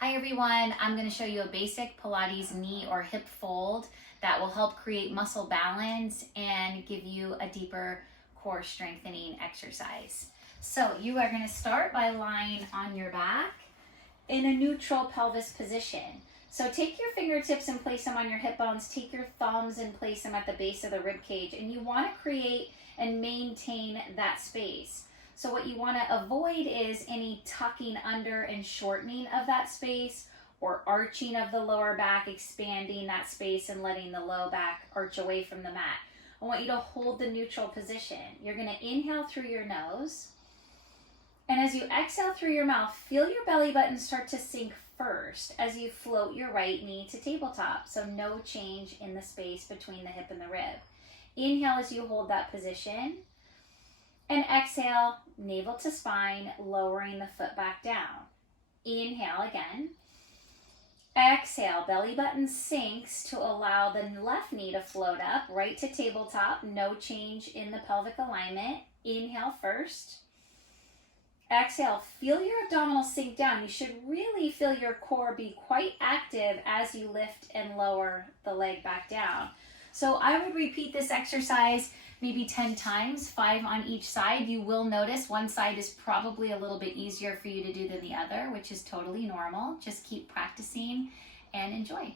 Hi everyone, I'm going to show you a basic Pilates knee or hip fold that will help create muscle balance and give you a deeper core strengthening exercise. So you are going to start by lying on your back in a neutral pelvis position. So take your fingertips and place them on your hip bones, take your thumbs and place them at the base of the rib cage, and you want to create and maintain that space. So what you want to avoid is any tucking under and shortening of that space, or arching of the lower back, expanding that space and letting the low back arch away from the mat. I want you to hold the neutral position. You're going to inhale through your nose, and as you exhale through your mouth, feel your belly button start to sink first as you float your right knee to tabletop. So no change in the space between the hip and the rib. Inhale as you hold that position. And exhale, navel to spine, lowering the foot back down. Inhale again. Exhale, belly button sinks to allow the left knee to float up, right to tabletop, no change in the pelvic alignment. Inhale first. Exhale, feel your abdominals sink down. You should really feel your core be quite active as you lift and lower the leg back down. So I would repeat this exercise maybe 10 times, 5 on each side. You will notice one side is probably a little bit easier for you to do than the other, which is totally normal. Just keep practicing and enjoy.